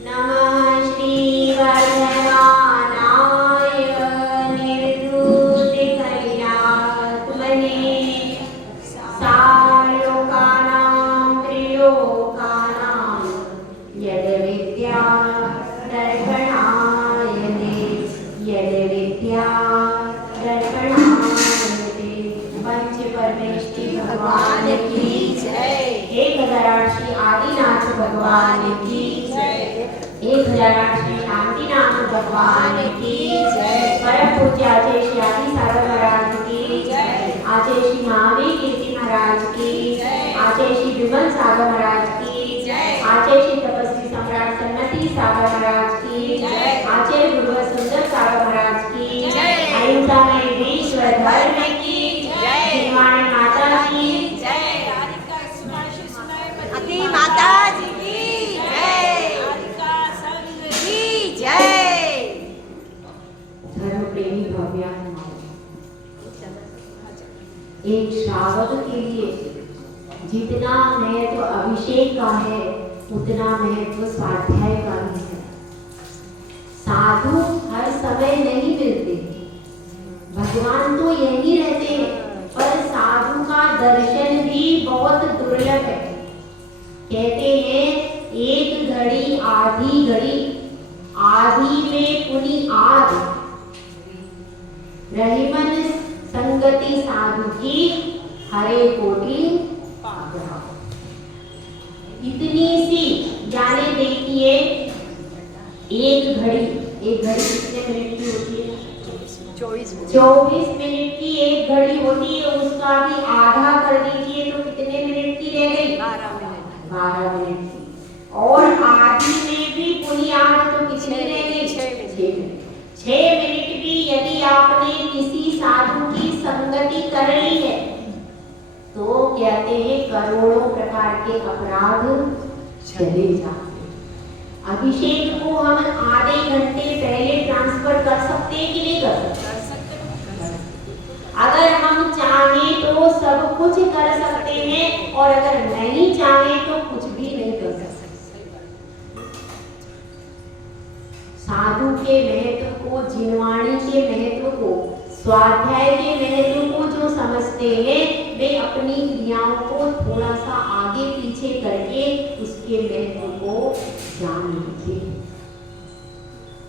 नमः श्रीवर्धमानाय निर्वृतिकैलात्मने सालोकानां त्रिलोकानां यद्विद्या दर्पणायते पंच परमेष्टि भगवान की जय। 1008 श्री आदिनाथ भगवान की जय। 1008 श्री शांतिनाथ भगवान की जय। परम पूज्य आचार्य श्री आदि सागर महाराज की जय। आचार्य श्री महावीर कीर्ति महाराज की जय। आचार्य श्री विमल सागर महाराज की जय। आचार्य श्री तपस्वी सम्राट सन्नति सागर महाराज की जय। आचार्य गुरु सुंदर सागर महाराज की जय। अहिंसा में विश्व धर्म की जय। हिमालय माता की जय। अति माता जी की जय। की जय। धर्म प्रेमी भव्या एक श्रावक के लिए जितना महत्व अभिषेक का है उतना महत्व स्वाध्याय का भी है। साधु हर समय नहीं मिलते, भगवान तो यही रहते हैं, पर साधु का दर्शन भी बहुत दुर्लभ है। कहते हैं एक घड़ी आधी घड़ी, आधी में पुनि आध, रहीमन संगति साधु की हरे कोटि पाग्रह। इतनी सी जाने देखिए एक घड़ी कितने मिनट की होती है? 24 मिनट की एक घड़ी होती है, उसका भी आधा कर दीजिए तो कितने मिनट की रह गई? 12 मिनट की। और आधी में भी पुनि आध तो कितनी रह गई? 6 मिनट भी यदि आपने किसी साधु की संगति कर ली है तो कहते हैं करोड़ों प्रकार के अपराध चले जाते। अभिषेक को हम आधे घंटे पहले ट्रांसफर कर सकते हैं कि नहीं कर सकते? अगर हम चाहें तो सब कुछ कर सकते हैं और अगर नहीं चाहें तो कुछ भी नहीं कर सकते। साधु के महत्व को, जिनवाणी के महत्व को, स्वाध्याय के महत्व को जो समझते हैं वे अपनी क्रियाओं को थोड़ा सा आगे पीछे करके उसके महत्व को जान लीजिए।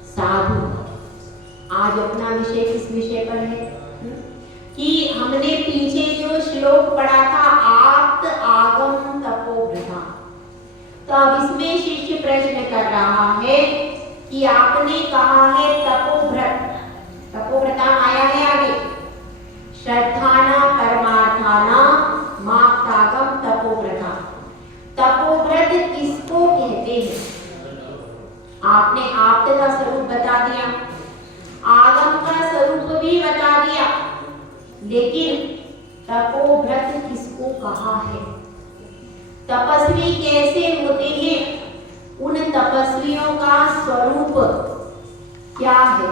साधु आज अपना विषय किस विषय पर है कि हमने पीछे जो श्लोक पढ़ा था आप्त आगम तपोव्रता, तो अब इसमें शिष्य प्रश्न कर रहा है कि आपने कहा है तपोव्रत, तपोव्रता आया है आगे श्रद्धाना परमार्थाना माक्तागम तपोव्रता। तपोव्रत किसको कहते हैं? आपने आप्त का स्वरूप बता दिया, आगम का स्वरूप भी बता दिया, लेकिन तपोव्रत किसको कहा है? तपस्वी कैसे होते हैं? उन तपस्वियों का स्वरूप क्या है?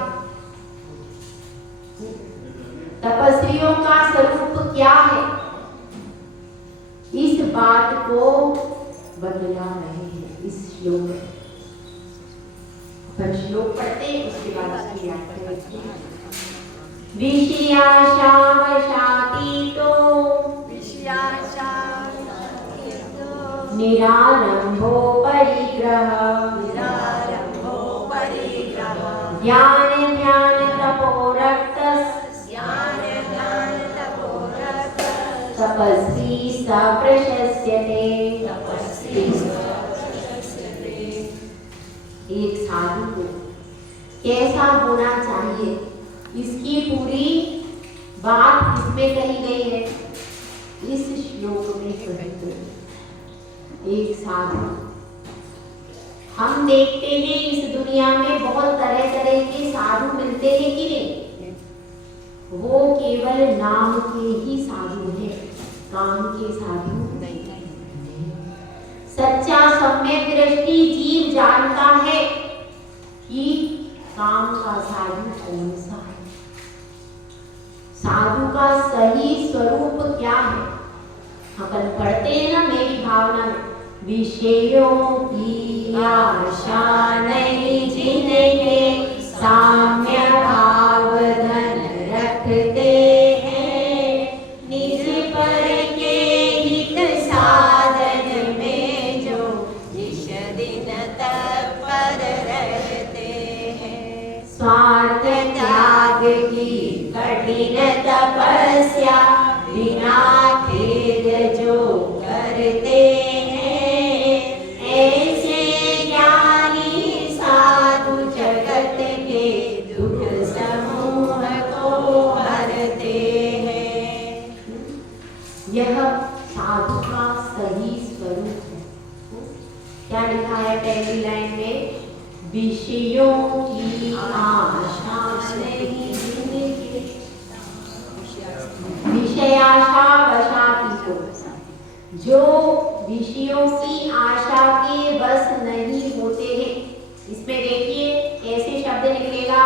तपस्वियों का स्वरूप क्या है? इस बात को बतला रहे हैं इस श्लोक में। पर श्लोक पढ़ते उसके बाद उसकी व्याख्या करते हैं। विषयाशावशातीतो निरारंभो परिग्रह ज्ञान ध्यान तपोरक्तस् तपस्वी स प्रशस्यते। एक साधु को कैसा होना चाहिए इसकी पूरी बात इसमें कही गई है, इस श्लोक में कही गई। एक साधु, हम देखते हैं इस दुनिया में बहुत तरह तरह के साधु मिलते हैं कि नहीं? वो केवल नाम के ही साधु हैं, काम के साधु नहीं। सच्चा सम्यक दृष्टि जीव जानता है कि काम का साधु कौन सा है, साधु का सही स्वरूप क्या है। अपन पढ़ते हैं ना मेरी भावना में, विषयों की आशा नहीं जिनके साम्य भाव धन रखते हैं, निज पर के हित साधन में जो निश दिन तत्पर रहते हैं। स्वार्थ त्याग की कठिन तपस्या बिना खेद जो करते हैं, ऐसे ज्ञानी साधु जगत के दुख समूह को हरते हैं। यह साधु का सही स्वरूप है। क्या लिखा है पहली लाइन में? विषयों की आशा नहीं जिनके, विषयाशा वशाती को, जो विषयों की आशा के बस नहीं होते हैं। इसमें देखिए ऐसे शब्द निकलेगा,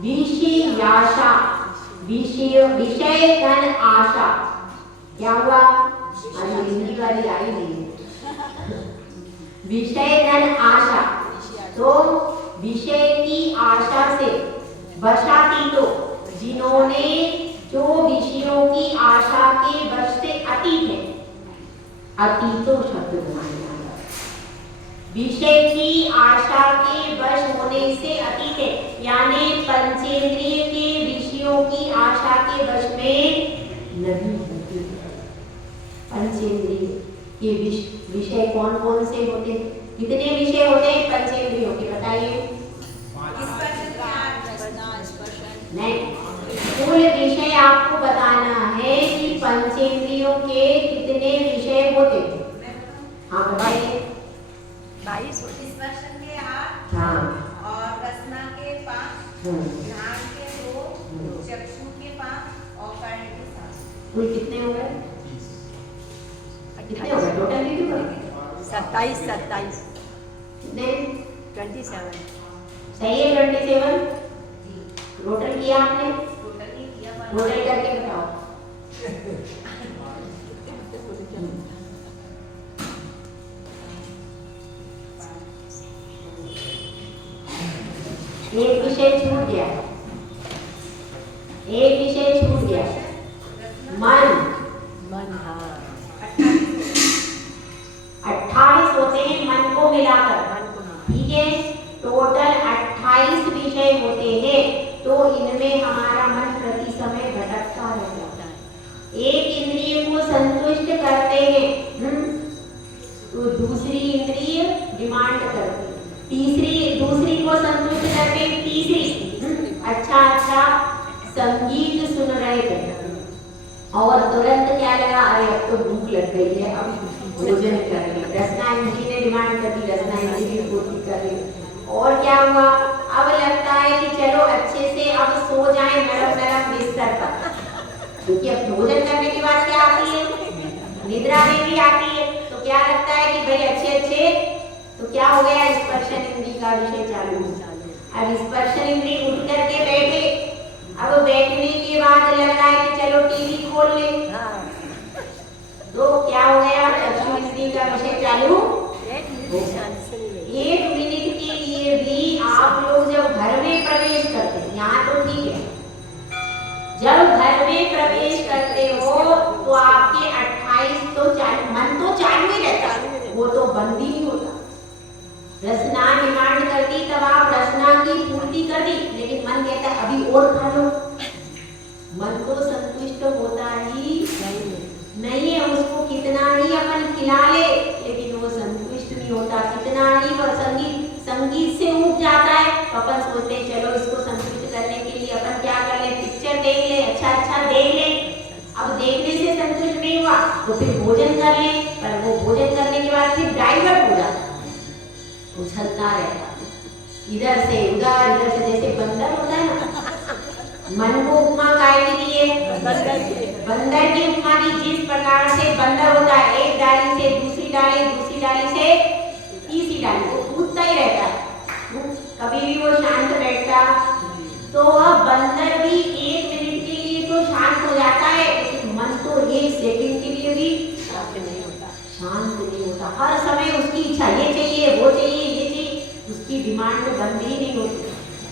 विषयाशा, विषय धन आशा। क्या हुआ? आज हिंदी वाली आई नहीं है। विषय धन आशा, तो विषय की आशा से वशाती तो, जिन्होंने जो विषयों की आशा के वश से अतीत है, अतीतो शब्द बनाया, विषय की आशा के वश होने से अतीत है, यानी पंचेंद्रिय के विषयों की आशा के वश में नहीं होते। पंचेंद्रिय के विषय कौन कौन से होते हैं? कितने विषय होते हैं पंचेंद्रियों के, बताइए? नहीं, कुल विषय आपको बताना है कि पंचेंद्रियों के कितने विषय होते हैं। हाँ बताइए। 22 स्पर्शन के 8, हाँ, और रसना के 5, ध्यान के 2, चक्षु के 5 और कर्ण के 7। कुल कितने हो गए? कितने हो गए टोटल? कितने हो गए? 27 कितने? 27। सही है 27। टोटल किया आपने? टोटल नहीं किया, टोटल करके बताओ। एक विषय छूट गया, एक विषय छूट गया, मन। हाँ 28 होते हैं मन को मिलाकर, ठीक है? टोटल 28 विषय होते हैं, तो इनमें हमारा मन प्रति समय भटकता रहता है। एक इंद्रिय को संतुष्ट करते हैं तो दूसरी इंद्रिय डिमांड करती है, दूसरी को संतुष्ट करते हैं तीसरी। अच्छा संगीत सुन रहे थे और तुरंत क्या लगा, अरे अब तो भूख लग गई है, अब भोजन करने। रसना इंद्रिय ने डिमांड कर दी, रसना इंद्रिय पूर्ति कर रही। और क्या हुआ, अब लगता है कि चलो अच्छे से अब सो जाएं नरम नरम बिस्तर पर, क्योंकि अब भोजन करने के बाद क्या आती है, निद्रा में भी आती है। तो क्या लगता है कि भाई अच्छे, तो क्या हो गया, स्पर्शन इंद्रिय का विषय चालू। अब स्पर्शन इंद्रिय उठ करके बैठे, अब बैठने के बाद लग रहा है कि चलो टीवी खोल ले, तो क्या हो गया, चक्षु इंद्रिय का विषय चालू। 1 मिनट के लिए भी आप लोग जब घर में प्रवेश करते हैं, यहाँ तो ठीक है, जब घर में प्रवेश करते हो तो आपके 28 तो चालू, मन तो चालू ही रहता है, वो तो बंद ही नहीं होता। रसना डिमांड करती, तब आप रसना की पूर्ति कर दी, लेकिन मन कहता है अभी और खा लो। मन तो संतुष्ट होता ही नहीं है, उसको कितना ही अपन खिला ले, लेकिन वो संतुष्ट नहीं होता। कितना ही वो संगीत से उठ जाता है, तो अपन सोचते हैं चलो इसको संतुष्ट करने के लिए अपन क्या कर ले, पिक्चर देख ले, अच्छा देख ले। अब देखने से संतुष्ट नहीं हुआ तो फिर भोजन कर ले, पर वो भोजन करने के बाद फिर डाइवर्ट हो जाता, उछलता रहता इधर से उधर जैसे बंदर होता है ना। मन को उपमा काय की दी है, बंदर की उपमा दी। जिस प्रकार से बंदर होता है, एक डाली से दूसरी डाली से तीसरी डाली, वो कूदता ही रहता है, कभी भी वो शांत बैठता। तो अब बंदर भी 1 मिनट के लिए तो शांत हो जाता है, लेकिन मन तो 1 सेकंड के लिए भी शांत नहीं होता। हर समय उसकी इच्छा, ये चाहिए वो चाहिए, डिमांड बंद ही नहीं होती।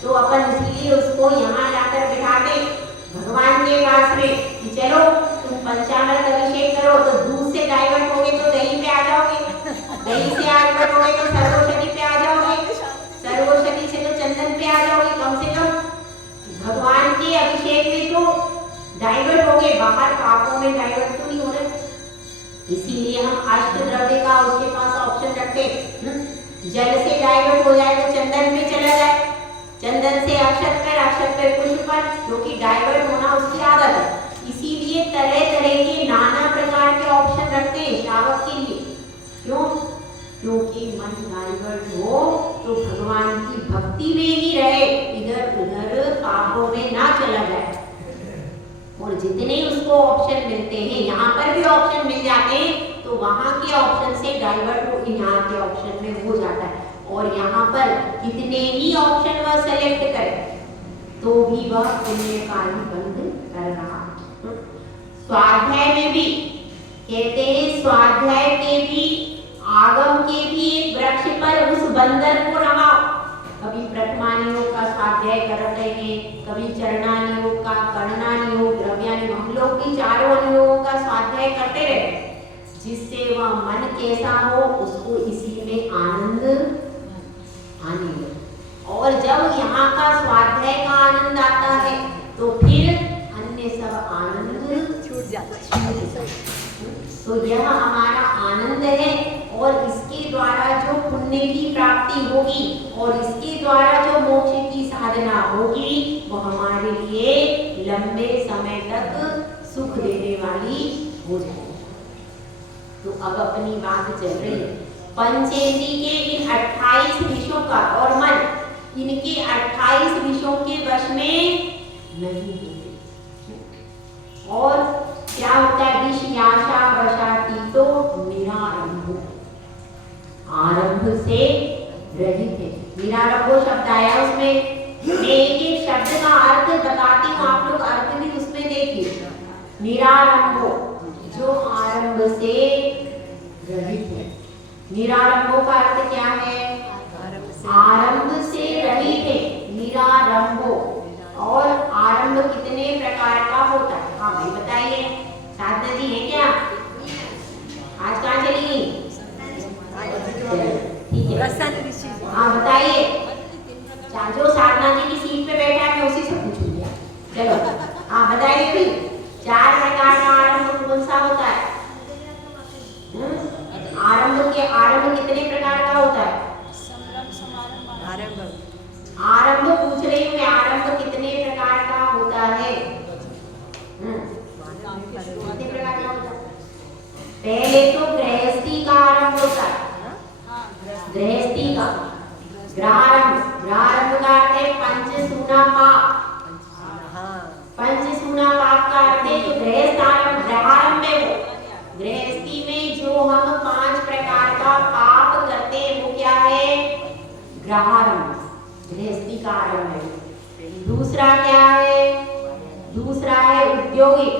तो अपन इसलिए उसको यहाँ लाकर बिठा दें भगवान के पास में कि चलो तुम पंचामृत अभिषेक करो, तो दूध से डाइवर्ट होगे तो दही पे आ जाओगे, दही से डाइवर्ट होगे तो सर्वौषधि पे आ जाओगे, सर्वौषधि से तो चंदन पे आ जाओगे। कम से कम भगवान के अभिषेक में तो डाइवर्ट होगे, बाहर पापों में डाइवर्ट तो नहीं हो रहे। इसीलिए हम अष्ट द्रव्य का उसके पास ऑप्शन रखते। जल से डाइवर्ट हो जाए तो चंदन में चला जाए, चंदन से अक्षत पर पुष्प पर, क्योंकि डाइवर्ट होना उसकी आदत है। इसीलिए तरह तरह के नाना प्रकार के ऑप्शन रखते हैं श्रावक के लिए। क्यों? क्योंकि मन डाइवर्ट हो तो भगवान की भक्ति में ही रहे, इधर उधर पापों में ना चला जाए। और जितने उसको ऑप्शन मिलते हैं, यहाँ पर भी ऑप्शन मिल जाते हैं, तो वहाँ के ऑप्शन से डाइवर्ट हो यहाँ के ऑप्शन में हो जाता है। और यहाँ पर कितने ही ऑप्शन वह सेलेक्ट करे तो भी वह पुण्य का ही बंद कर रहा है। स्वाध्याय में भी कहते हैं, स्वाध्याय के भी आगम के भी एक वृक्ष पर उस बंदर को रमाओ। कभी प्रथमानि योग का स्वाध्याय कर रहे हैं, कभी चरणानि योग का, कर्णानि योग, द्रव्यानि योग, हम लोग भी चारों योगों का स्वाध्याय करते रहे, जिससे वह मन कैसा हो उसको इसी में आनंद आने लगे। और जब यहाँ का स्वाध्याय का आनंद आता है तो फिर अन्य सब आनंद छूट जाता है। तो यह हमारा आनंद है, और इसके द्वारा जो पुण्य की प्राप्ति होगी और इसके द्वारा जो मोक्ष की साधना होगी वो हमारे लिए लंबे समय तक सुख देने वाली हो जाएगी। तो अब अपनी बात चल रही है पंचेंद्रिय के इन 28 विषयों का, और मन इनके 28 विषयों के वश में नहीं होते। और क्या होता है? विषयाशा वशातीतो निरारंभो, आरंभ से रहित है। निरारंभो शब्द आया उसमें, मैं एक एक शब्द का अर्थ बताती हूँ, आप लोग अर्थ भी उसमें देखिए। निरारंभो जो आरंभ से रहित है। निरारंभो का अर्थ क्या है? आरंभ से रहित है, निरारंभो। और आरंभ कितने प्रकार का होता है? हाँ भाई बताइए, साधना जी है क्या? आज कहाँ चली गई? ठीक है, हाँ बताइए। जो साधना जी की सीट पे बैठा है मैं उसी से पूछूंगी। चलो हाँ बताइए भी, 4 प्रकार का आरंभ कौन सा होता है? आरंभ कितने प्रकार का होता है? आरंभ पूछ रही हूँ मैं, आरंभ कितने प्रकार का होता है? कितने प्रकार का होता है? पहले तो गृहस्थी का आरंभ होता है, गृहस्थी का। ग्रहारंभ का अर्थ है पंचसूना पाप। पंचसूना पाप का अर्थ है जो गृहस्थ आरंभ, ग्रहारंभ है वो। गृहस्थी में जो हम 5 प्रकार का पाप करते हैं वो क्या है? ग्रहारंभ, गृहस्थी का आरंभ है। दूसरा क्या है? दूसरा है औद्योगिक।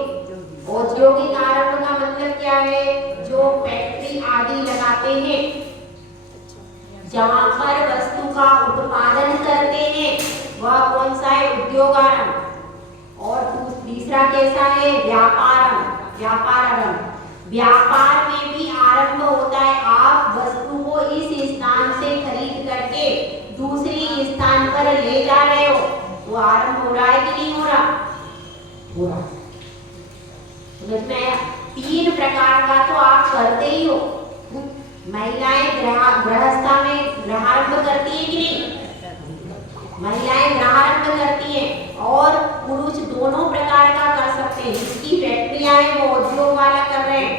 औद्योगिक आरंभ का मतलब क्या है? जो फैक्ट्री आदि लगाते हैं, जहाँ पर वस्तु का उत्पादन करते हैं, वह कौन सा है? उद्योग आरंभ। और तीसरा कैसा है? व्यापारंभ, व्यापारंभ। व्यापार में भी आरंभ होता है, आप वस्तु को इस स्थान से खरीद करके दूसरी स्थान पर ले जा रहे हो, वो आरंभ हो रहा है कि नहीं हो रहा? हो रहा। समझ में आया? 3 प्रकार का तो आप करते ही हो। महिलाएं गृहस्था में ग्रहारंभ करती है कि नहीं? महिलाएं ग्रहारंभ करती हैं, और पुरुष दोनों प्रकार का कर सकते हैं। जिसकी फैक्ट्रियां हैं वो उद्योग वाला कर रहे हैं,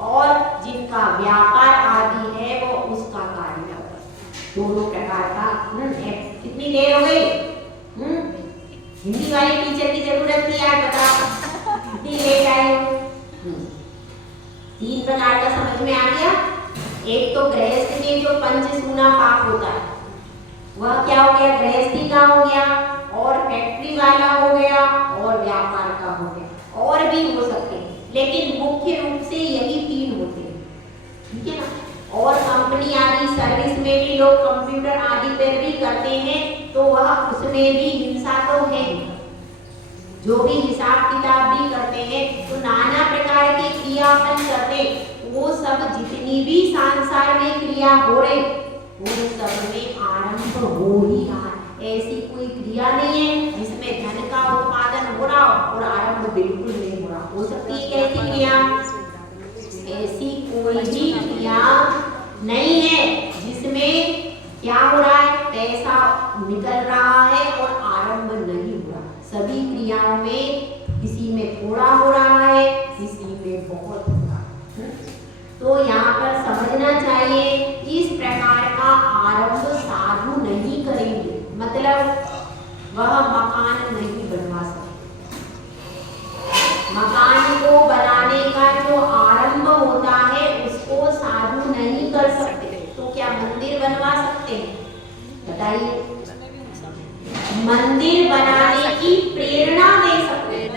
और जिनका व्यापार आदि है वो उसका कार्य कर रहे हैं। दोनों प्रकार का है। कितनी देर हो गई? हिंदी वाले टीचर की जरूरत थी आज, बताओ कितनी लेट आई हो? 3 प्रकार का समझ में आ गया। एक तो गृहस्थ में जो पंचसूना पाप होता है वह क्या हो गया? गृहस्थी का हो गया, और फैक्ट्री वाला हो गया, और व्यापार का हो गया। और भी हो सकते हैं, लेकिन मुख्य रूप से यही 3 होते हैं, ठीक है ना? और कंपनी आदि सर्विस में भी लोग कंप्यूटर आदि पर भी करते हैं, तो वह उसमें भी हिंसा तो है। जो भी हिसाब किताब भी करते हैं तो नाना प्रकार की क्रियापन करते, वो सब जितनी भी संसार में क्रिया हो रही वो सब में आरंभ हो ही रहा है। ऐसी कोई क्रिया नहीं है जिसमें धन का उत्पादन हो रहा हो और आरंभ बिल्कुल नहीं हो रहा। हो सकती है कैसी क्रिया? ऐसी कोई भी क्रिया नहीं है जिसमें क्या हो रहा है, पैसा निकल रहा है और आरंभ नहीं हो रहा। सभी क्रियाओं में किसी में थोड़ा हो रहा है, किसी में बहुत हो रहा है। तो यहाँ पर समझना चाहिए इस प्रकार का आरंभ साधु नहीं करेंगे, मतलब वह मकान नहीं बनवा सकते। मकान को बनाने का जो आरंभ होता है उसको साधु नहीं कर सकते, तो क्या मंदिर बनवा सकते हैं? बताइए। मंदिर बनाने की प्रेरणा दे सकते हैं,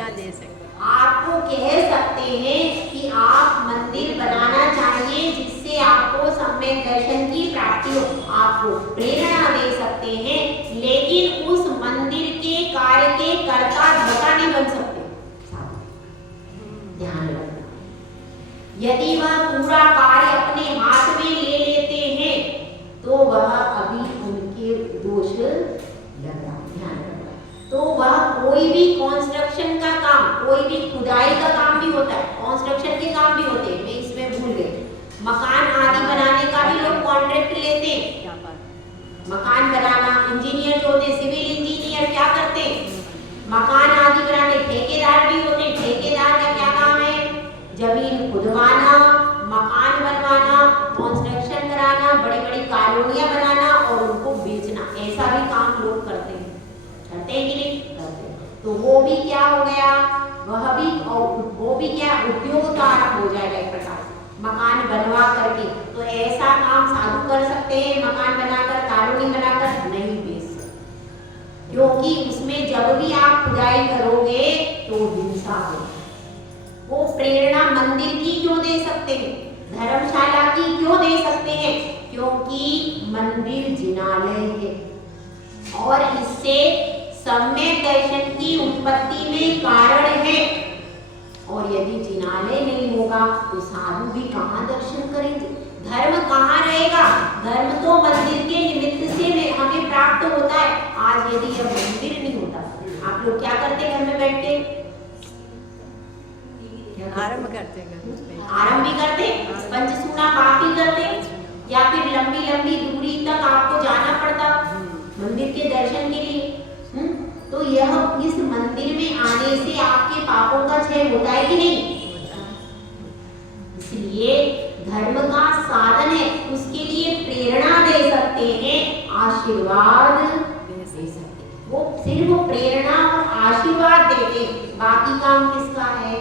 आपको कह सकते हैं कि आप मंदिर बनाना चाहिए जिससे आपको सम्यक दर्शन की प्राप्ति हो, आपको प्रेरणा दे सकते हैं, लेकिन उस मंदिर के कार्य के कर्ता धर्ता नहीं बन सकते। ध्यान रखना, यदि वह पूरा कार्य अपने हाथ में ले लेते हैं तो वह अभी उनके दोष लग रहा। ध्यान रखना, तो वह कोई भी कंस्ट्रक्शन का काम, कोई भी खुदाई का काम भी होता है, कंस्ट्रक्शन के काम भी होते हैं, मैं इसमें भूल गई। मकान आदि बनाने का भी लोग कॉन्ट्रैक्ट लेते हैं। मकान बनाना इंजीनियर जो होते हैं, सिविल इंजीनियर क्या करते हैं, मकान आदि बनाने ठेकेदार भी होते हैं। ठेकेदार का क्या काम है? जमीन खुदवाना, मकान बनवाना, कंस्ट्रक्शन कराना, बड़ी बड़ी कॉलोनियां बनाना और उनको बेचना, ऐसा भी काम लोग करते हैं। करते हैं कि नहीं करते? तो वो भी क्या हो गया, वह भी वो भी क्या उद्योग का आरंभ हो जाएगा एक प्रकार से, मकान बनवा करके। तो ऐसा काम साधु कर सकते हैं, मकान बनाकर कॉलोनी बनाकर नहीं बेच सकते, क्योंकि उसमें जब भी आप खुदाई करोगे तो हिंसा हो। वो प्रेरणा मंदिर की क्यों दे सकते हैं, धर्मशाला की क्यों दे सकते हैं? क्योंकि मंदिर जिनालय है और इससे सम्यक दर्शन की उत्पत्ति में कारण है। और यदि जिनालय नहीं होगा तो साधु भी कहाँ दर्शन करेंगे, धर्म कहाँ रहेगा? धर्म तो मंदिर के निमित्त से हमें प्राप्त होता है। आज यदि यह मंदिर नहीं होता, आप लोग क्या करते घर में बैठ के? आरंभ करते, आरंभ भी करते, पंचसूना पाठ भी करते, या फिर लंबी लंबी दूरी तक आपको जाना पड़ता मंदिर के दर्शन के लिए। तो यह इस मंदिर में आने से आपके पापों का क्षय होता है कि नहीं? इसलिए धर्म का साधन है, उसके लिए प्रेरणा दे सकते हैं, आशीर्वाद दे सकते हैं। वो सिर्फ प्रेरणा और आशीर्वाद देते, बाकी काम किसका है?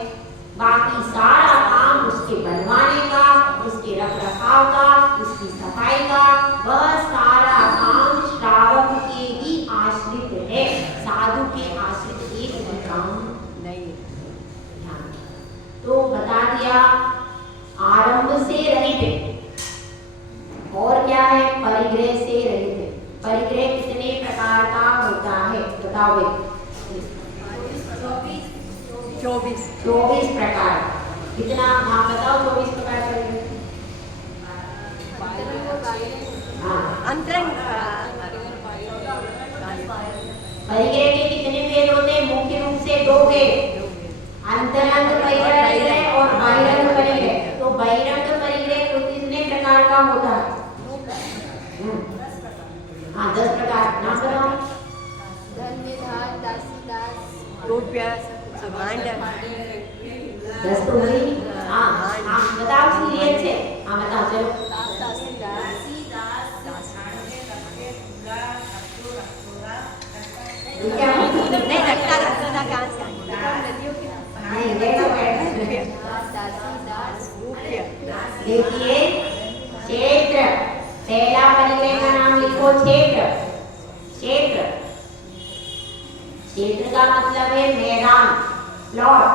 बाकी सारा काम उसके बनवाने का, उसके रख रखाव का, उसकी सफाई का, वह सारा काम श्रावक के ही आश्रित है, साधु के आश्रित एक भी काम नहीं। तो बता दिया आरंभ से रहित है, और क्या है? परिग्रह से रहित है। परिग्रह कितने प्रकार का होता है बताओ? 24 प्रकार। कितना? हाँ बताओ, 24 प्रकार करेंगे। अंतरंग परिग्रह के कितने भेद होते हैं? मुख्य रूप से 2 भेद, अंतरंग परिग्रह और बहिरंग परिग्रह। तो बहिरंग परिग्रह कितने प्रकार का होता है? हाँ 10 प्रकार। नाम बताओ। धन्य धान दासी दास रुपया भांड 10 तो हुई। हाँ हाँ बताओ सीरियल से। हाँ बताओ चलो। दासी दास क्या नहीं रखता कहाँ से? नहीं देखो देखिए, क्षेत्र पहला परिग्रह का नाम लिखो, क्षेत्र। क्षेत्र क्षेत्र का मतलब है मैदान, प्लॉट,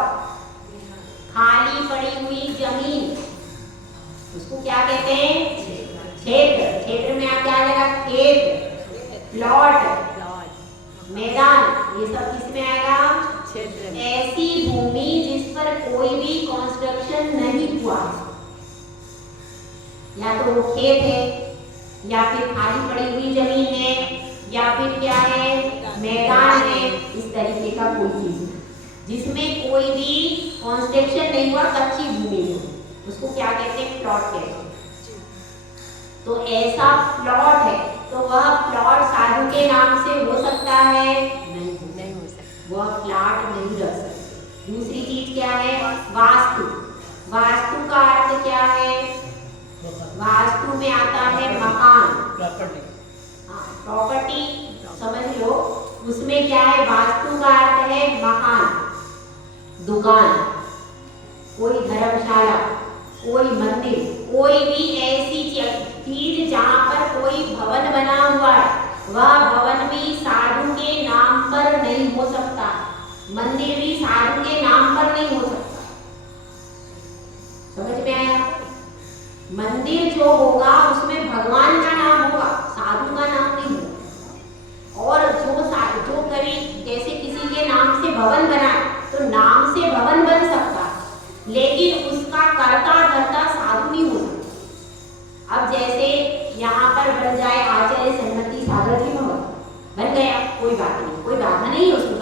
खाली पड़ी हुई जमीन, उसको क्या कहते हैं? क्षेत्र, क्षेत्र में क्या आ जाएगा? खेत, प्लॉट, प्लॉट, मैदान, ये सब किसमें आएगा? क्षेत्र में। ऐसी भूमि जिस पर कोई भी कंस्ट्रक्शन नहीं हुआ, या तो वो खेत है, या फिर खाली पड़ी हुई जमीन है, या फिर क्या है? मैदान है। इस तरीके का कोई चीज जिसमें कोई भी कंस्ट्रक्शन नहीं हुआ, कच्ची भूमि हो, उसको क्या कहते हैं? प्लॉट कहते हैं। तो ऐसा प्लॉट है, तो वह प्लॉट साधु के नाम से हो सकता है? नहीं हो सकता। वह प्लॉट नहीं रख सकते। दूसरी चीज क्या है? वास्तु। वास्तु का अर्थ क्या है? वास्तु में आता है मकान, प्रॉपर्टी, समझ लो। उसमें क्या है? वास्तु का अर्थ है मकान, दुकान, कोई धर्मशाला, कोई मंदिर, कोई भी ऐसी चीज जहाँ पर कोई भवन बना हुआ है, वह भवन भी साधु के नाम पर नहीं हो सकता, मंदिर भी साधु के नाम पर नहीं हो सकता। समझ में आया? मंदिर जो होगा उसमें भगवान का नाम होगा, साधु का नाम नहीं होगा। और जो कभी जैसे किसी के नाम से भवन बना, तो नाम से भवन बन सकता, लेकिन उसका कर्ता धर्ता साधु नहीं हो सकता। अब जैसे यहाँ पर बन जाए आचार्य सन्मति सागर जी भवन, बन गया, कोई बात नहीं, कोई बाधा नहीं है, उसमें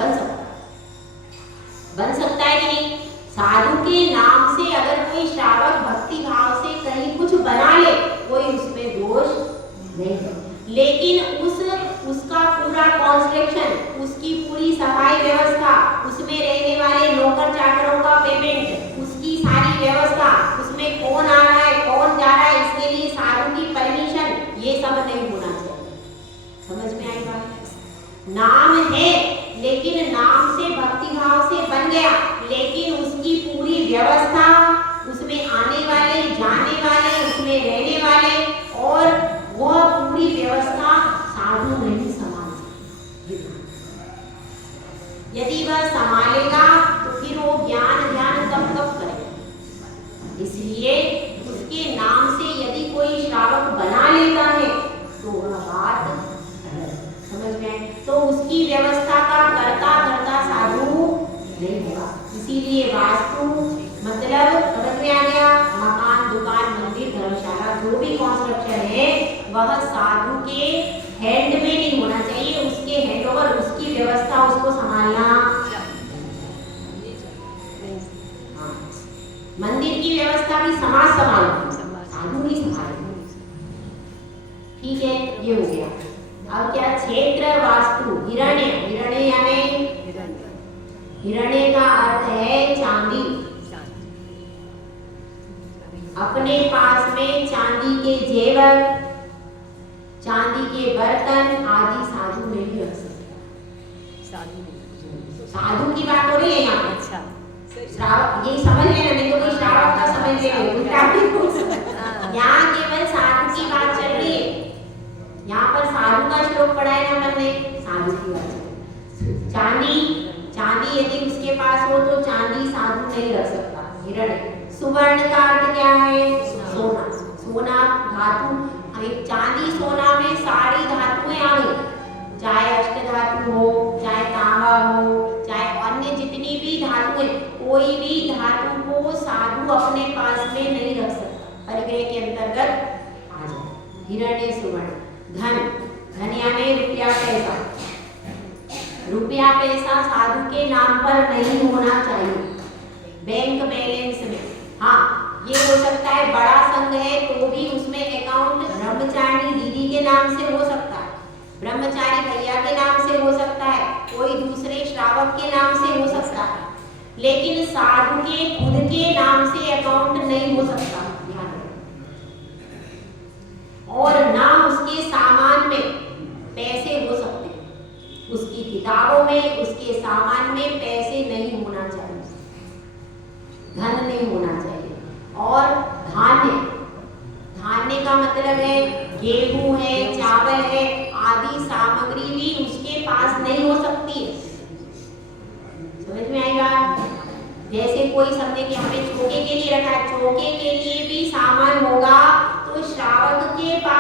बन सकता है कि नहीं? साधु के नाम से अगर कोई श्रावक भक्ति भाव से कहीं कुछ बना ले, कोई उसमें दोष नहीं है। लेकिन उसका पूरा कंस्ट्रक्शन, उसकी पूरी सफाई व्यवस्था, उसमें रहने वाले नौकर चाकरों का पेमेंट, उसकी सारी व्यवस्था, उसमें कौन आ रहा है, कौन जा रहा है, इसके लिए साधु की परमिशन, ये सब नहीं होना चाहिए। समझ में आई बात? नाम है, लेकिन नाम से भक्ति भाव से बन गया, लेकिन उसकी पूरी व्यवस्था, उसमें आने वाले, जाने वाले, उसमें रहने वाले, और वह पूरी व्यवस्था साधु नहीं संभाल सकता। यदि वह संभालेगा तो फिर वो ज्ञान ध्यान कब करेगा। इसलिए उसके नाम से यदि कोई श्रावक बना लेता है तो वह बात समझ में, तो उसकी व्यवस्था का कर्ता धर्ता साधु नहीं होगा। इसीलिए वास्तु मतलब समझ में आ गया? मकान, दुकान, मंदिर, धर्मशाला, जो भी कंस्ट्रक्शन है वह साधु के हैंड में नहीं होना चाहिए, उसके हैंड ओवर, उसकी व्यवस्था उसको संभालना। मंदिर की व्यवस्था भी समाज संभालना, साधु नहीं संभालेगा। ठीक है, ये हो गया। अब क्या? क्षेत्र, वास्तु, हिरण्य। हिरण्य यानी हिरण्य का अर्थ है चांदी। अपने पास में चांदी के जेवर, चांदी के बर्तन आदि साधु नहीं रख सकता। साधु की बात हो रही है यहाँ। अच्छा, श्रावक, ये समझ लेना, नहीं तो कोई श्रावक का समझ लेगा। यहाँ केवल साधु की बात चल रही है। यहाँ पर साधु का श्लोक पढ़ा है ना हमने, साधु की बात चल रही है। चांदी यदि उसके पास हो तो चांदी साधु नहीं रख सकता। हिरण्य। सुवर्ण का अर्थ क्या है? सोना। सोना धातु, चांदी सोना में सारी धातुएं आ गई, चाहे अष्ट धातु हो, चाहे तांबा हो, चाहे अन्य जितनी भी धातुएं, कोई भी धातु को साधु अपने पास में नहीं रख सकता, परिग्रह के अंतर्गत आ जाए। हिरण्य, सुवर्ण। धन, धन यानी रुपया पैसा। रुपया पैसा साधु के नाम पर नहीं होना चाहिए बैंक बैलेंस में। हाँ, ये हो सकता है बड़ा संघ है तो भी उसमें अकाउंट ब्रह्मचारी दीदी के नाम से हो सकता है, ब्रह्मचारी भैया के नाम से हो सकता है, कोई दूसरे श्रावक के नाम से हो सकता है, लेकिन साधु के खुद के नाम से अकाउंट नहीं हो सकता। और ना उसके सामान में पैसे हो सकते, उसकी किताबों में, उसके सामान में पैसे नहीं होना चाहिए, धन नहीं होना चाहिए। और धान्य, धान्य का मतलब है गेहूं है, चावल है, आदि सामग्री भी उसके पास नहीं हो सकती है। समझ में आई बात? जैसे कोई समझे कि हमें चौके के लिए रखा है, चौके के लिए भी सामान होगा तो श्रावक के पास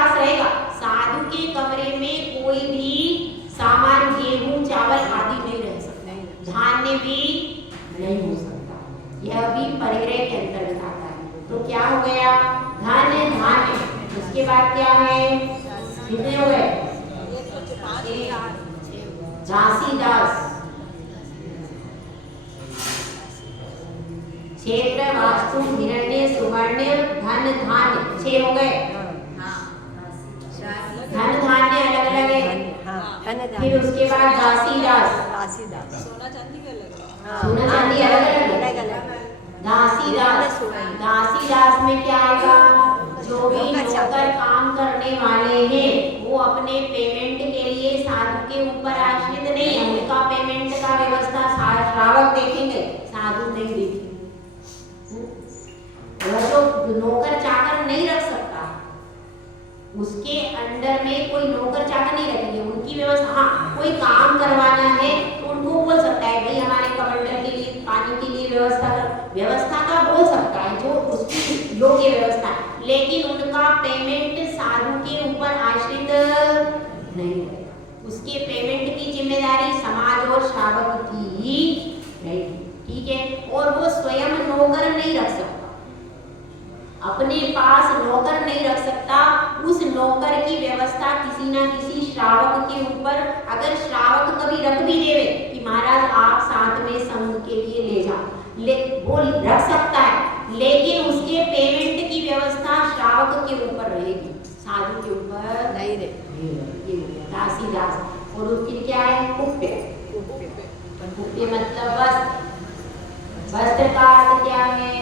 क्या हो गया? धन धान्य। उसके बाद क्या है? कितने हो गए? दासी दास, क्षेत्र वास्तु हिरण्य सुवर्ण धन धान्य, 6 हो गए। धन धान्य अलग अलग है। हाँ, धन फिर उसके बाद दासी दास, दासीदास, सोना चांदी का अलग है। सोना चांदी अलग अलग है। अलग अलग। दासी दास, दासी दास में क्या आएगा? जो भी नौकर काम करने वाले हैं वो अपने पेमेंट के लिए साधु के ऊपर आश्रित नहीं है। उनका पेमेंट का व्यवस्था श्रावक देखेंगे, साधु नहीं देखेंगे। वह तो नौकर चाकर नहीं रख सकता, उसके अंडर में कोई नौकर चाकर नहीं रखेंगे। उनकी व्यवस्था, हाँ कोई काम करवाना है तो उनको बोल सकता है भाई हमारे कमंडल के लिए पानी के लिए व्यवस्था कर, व्यवस्था का बोल सकता है जो उसकी योग्य व्यवस्था है। लेकिन उनका पेमेंट साधु के ऊपर आश्रित नहीं है। उसके पेमेंट की जिम्मेदारी समाज और श्रावक की ही रहेगी। ठीक है। और वो स्वयं नौकर नहीं रख सकता, अपने पास नौकर नहीं रख सकता। उस नौकर की व्यवस्था किसी ना किसी श्रावक के ऊपर, अगर श्रावक कभी रख भी देवे कि महाराज आप साथ में संघ के लिए ले जाओ, वो रख सकता है, लेकिन उसके पेमेंट की व्यवस्था श्रावक के ऊपर रहेगी, साधु के ऊपर नहीं रे। दासी दास। और फिर क्या है? कुप्य। कुप्य मतलब वस्त्र। वस्त्र का अर्थ क्या है?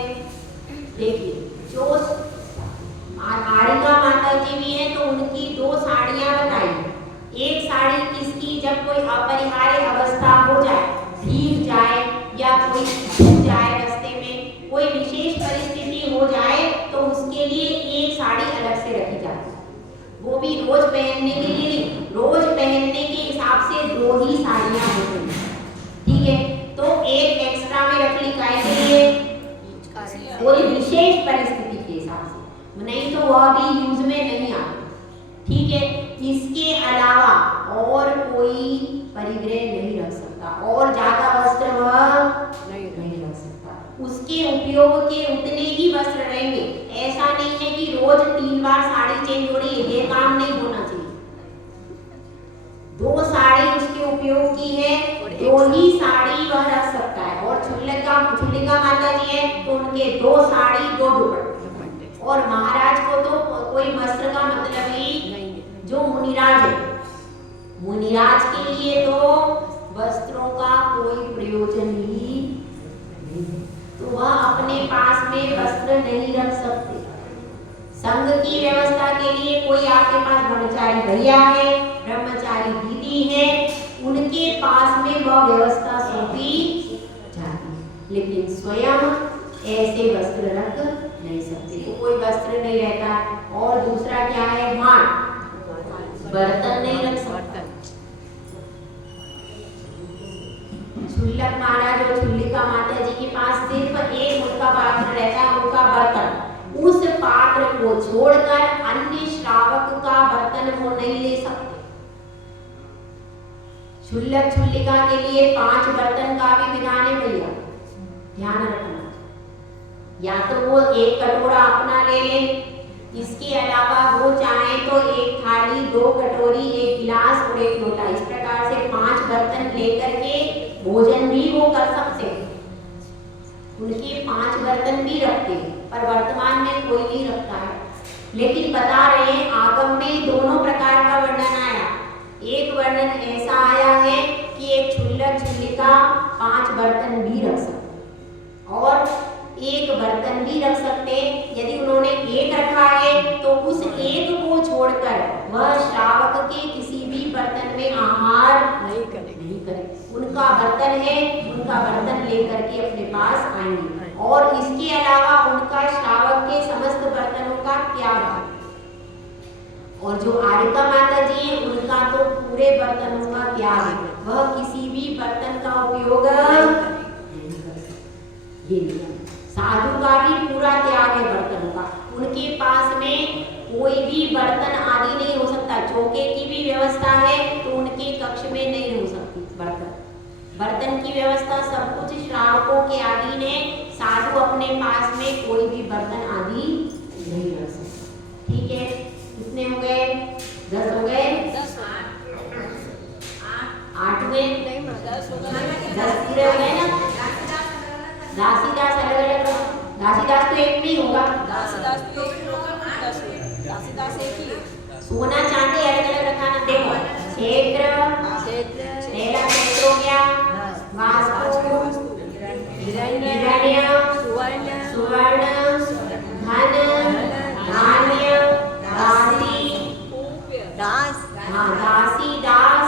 देखिए, जो आरिका माता जी भी है तो उनकी 2 साड़ियां बताई। एक साड़ी किसकी? जब कोई अपरिहार्य अवस्था हो जाए, भीग जाए या कोई छूट जाए रास्ते में, कोई विशेष परिस्थिति हो जाए तो उसके लिए एक साड़ी अलग से रखी जाती है। वो भी रोज पहनने के लिए नहीं, रोज पहनने के हिसाब से 2 ही साड़ियां होती हैं। ठीक है। तो एक एक्स्ट्रा में रख ली काय के लिए? कोई विशेष परिस्थिति के हिसाब से, नहीं तो वह भी यूज में नहीं आती। ठीक है। इसके अलावा और कोई परिग्रह नहीं रख सकता और ज्यादा वस्त्र वह नहीं रख सकता। उसके उपयोग के उतने ही वस्त्र रहेंगे। ऐसा नहीं है कि रोज 3 बार साड़ी चेंज हो रही है, ये काम नहीं होना चाहिए। 2 साड़ी उसके उपयोग की है, 2 ही साड़ी वह रख सकता है। और छुल्लिका माता जी है तो उनके 2 साड़ी 2 दुपट्टे। और महाराज को तो कोई वस्त्र का मतलब ही नहीं है। जो मुनिराज है, मुनिराज के लिए तो वस्त्रों का कोई प्रयोजन ही नहीं है, तो वह अपने पास में वस्त्र नहीं रख सकते। संघ की व्यवस्था के लिए कोई आपके पास ब्रह्मचारी भैया है, ब्रह्मचारी दीदी है, उनके पास में वह व्यवस्था सौंपी जाती है, लेकिन स्वयं ऐसे वस्त्र रख नहीं सकते। तो कोई वस्त्र नहीं रहता। और दूसरा क्या है? भांड, बर्तन नहीं रख सकता। छुल्लक महाराज और छुल्लिका माता जी के पास सिर्फ एक उनका पात्र रहता है, उनका बर्तन। उस पात्र को छोड़कर अन्य श्रावक का बर्तन वो नहीं ले सकते। छुल्लक छुल्लिका के लिए 5 बर्तन का भी विधान है भैया, ध्यान रखना। या तो वो एक कटोरा अपना ले ले, इसके अलावा वो चाहे तो एक थाली, 2 कटोरी, 1 गिलास और 1 लोटा, इस प्रकार से 5 बर्तन लेकर के भोजन भी वो कर सकते हैं। उनके 5 बर्तन भी रखते हैं, पर वर्तमान में कोई नहीं रखता है। लेकिन बता रहे हैं आगम में दोनों प्रकार का वर्णन आया। एक वर्णन ऐसा आया है कि एक छुल्लक छुल्लिका 5 बर्तन भी रख सकते और एक बर्तन भी रख सकते। यदि उन्होंने एक रखा है तो उस एक को छोड़कर वह श्रावक के किसी भी बर्तन में आहार नहीं करे। उनका बर्तन है, उनका बर्तन लेकर के अपने पास आएंगे और इसके अलावा उनका श्रावक के समस्त बर्तनों का त्याग है। और जो आरिका माता जी हैं उनका तो पूरे बर्तनों का त्याग है, वह किसी भी बर्तन का उपयोग नहीं कर सकते। ये नियम। साधु का भी पूरा त्याग है बर्तनों का, उनके पास में कोई भी बर्तन आदि नहीं हो सकता। चौके की भी व्यवस्था है तो उनके कक्ष में नहीं हो सकती बर्तन की व्यवस्था सब कुछ श्रावकों के अधीन है। साधु अपने पास में कोई भी बर्तन आदि कितने हो गए? 10 हो गए? 8 हुए? नहीं माँ 10 होगा 10 पूरे हो गए ना? दासी दास अलग अलग रहो। दासी दास तो एक नहीं होगा। दास दास तो एक ही होगा 10 हुए दास दास एक ही है सोना चांदी अलग अलग रखाना। देखो क्षेत्र, क्षेत्र पहला क्षेत्र हो गया वास्तु, हिरण्य, सुवर्ण सुवर्ण, धन, धान्य, दासी, दास हाँ दासी दास,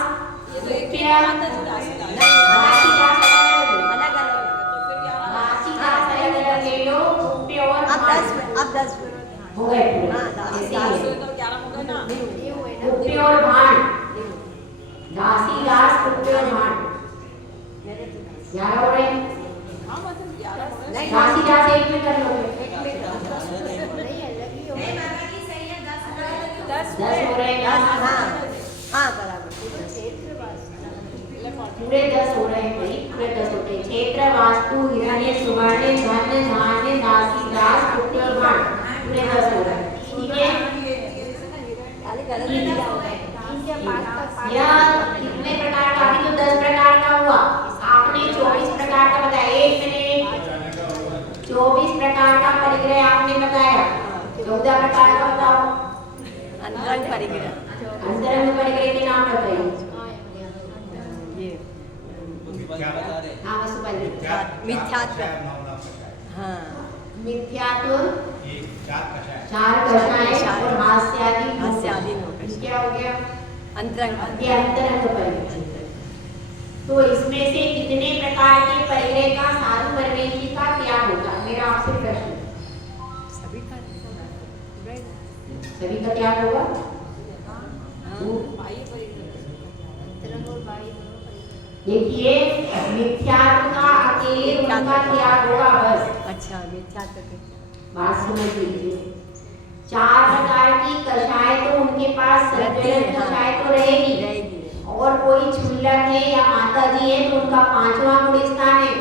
ये तो एक ही रुपया, आता है दास दास दासी दास अलग अलग तो फिर 11 दासी दास अलग अलग ले लो। रुपये और अब 10 हो गए पूरे। हाँ, दासी ऐसे दास ही है। तो 11 हो गए ना ये हुए ना रुपये और भांड, दासी दास, रुपये और भांड 11 हो रहे हैं। हाँ मतलब 11 हो गए दासी दास एक में कर लोगे। नहीं अलग ही होगा 10 10 हो रहे हैं। हाँ बराबर क्षेत्र पूरे 10 हो रहे हैं भाई, पूरे 10 होते हैं। क्षेत्र, वास्तु, हिरण्य, सुवर्ण, धन, धान्य, दासी दास, रुपये और भांड पूरे 10 हो रहे हैं। ठीक है? यह कितने प्रकार का? अभी तो 10 प्रकार का हुआ। आपने 24 प्रकार का बताया। एक मिनट, 24 प्रकार का परिग्रह आपने बताया। 14 प्रकार का बताओ। अंतरंग परिग्रह अंतरंग परिग्रह के नाम बताइए। ये क्या बता रहे? हाँ वसुपति। मिथ्यात्व हाँ मिथ्यात्व, ये 4 कषाय। 4 कषाय और हास्यादि। हास्यादि लोग क्या हो गया? अंतरंग ये अंतरंग परिग्रह। तो इसमें से कितने प्रकार के परिग्रह का साधु परमेश्वरी का त्याग होता है? मेरा आपसे प्रश्न। सभी का सभी का त्याग होगा? अंतरंग और बाह्य दोनों परिग्रह देखिए मिथ्यात्व का अकेले उनका त्याग होगा बस। अच्छा मिथ्यात्व के बात समझ लीजिए। 4 प्रकार की कषाय तो उनके पास संचलन कषाय तो रहेगी। और कोई क्षुल्लक है या माता जी है तो उनका 5वां गुण स्थान है।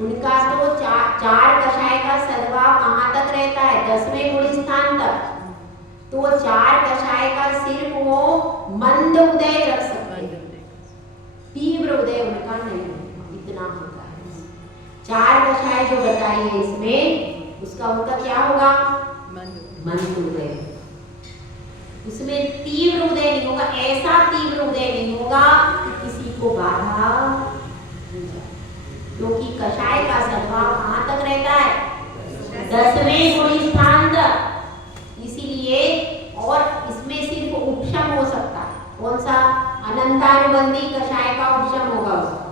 उनका तो 4 कषाय का सद्भाव कहाँ तक रहता है? 10वें गुण स्थान तक। तो 4 कषाय का सिर्फ वो मंद उदय रख सकते हैं, तीव्र उदय उनका नहीं होगा, इतना होता है। 4 कषाय जो बताई है इसमें, उसका उनका क्या होगा? मंद उदय। उसमें तीव्र उदय नहीं होगा। ऐसा तीव्र उदय नहीं होगा कि किसी को बाधा हो जाए, क्योंकि कषाय का सद्भाव कहाँ तक रहता है? 10वें गुण स्थान तक। इसीलिए और इसमें सिर्फ उपशम हो सकता है। कौन सा? अनंतानुबंधी कषाय का उपशम होगा उसका।